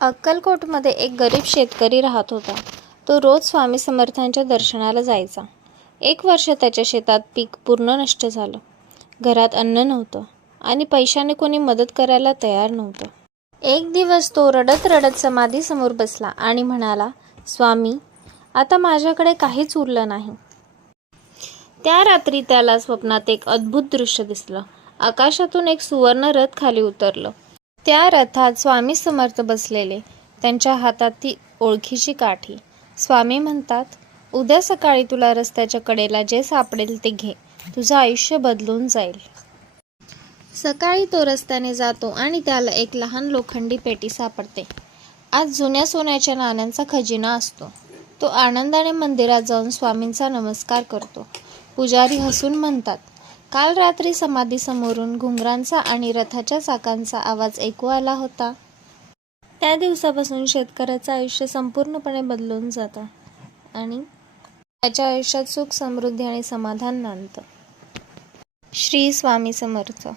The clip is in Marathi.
अक्कलकोटमध्ये एक गरीब शेतकरी राहत होता. तो रोज स्वामी समर्थांच्या दर्शनाला जायचा. 1 वर्ष त्याच्या शेतात पीक पूर्ण नष्ट झालं. घरात अन्न नव्हतं आणि पैशाने कोणी मदत करायला तयार नव्हतं. एक दिवस तो रडत रडत समाधीसमोर बसला आणि म्हणाला, स्वामी, आता माझ्याकडे काहीच उरलं नाही. त्या रात्री त्याला स्वप्नात एक अद्भुत दृश्य दिसलं. आकाशातून एक सुवर्ण रथ खाली उतरलं. त्या रथात स्वामी समर्थ बसलेले. त्यांच्या हातात ती ओळखीची काठी. स्वामी म्हणतात, उद्या सकाळी तुला रस्त्याच्या कडेला जे सापडेल ते घे. तुझं आयुष्य बदलून जाईल. सकाळी तो रस्त्याने जातो आणि त्याला एक लहान लोखंडी पेटी सापडते. आत जुन्या सोन्याच्या नाण्यांचा खजिना असतो. तो आनंदाने मंदिरात जाऊन स्वामींचा नमस्कार करतो. पुजारी हसून म्हणतात, काल रात्री समाधीसमोरून घुंगरांचा आणि रथाच्या चाकांचा आवाज ऐकू आला होता. त्या दिवसापासून शेतकऱ्याचं आयुष्य संपूर्णपणे बदलून जातं आणि त्याच्या आयुष्यात सुख, समृद्धी आणि समाधान नांदतं. श्री स्वामी समर्थ.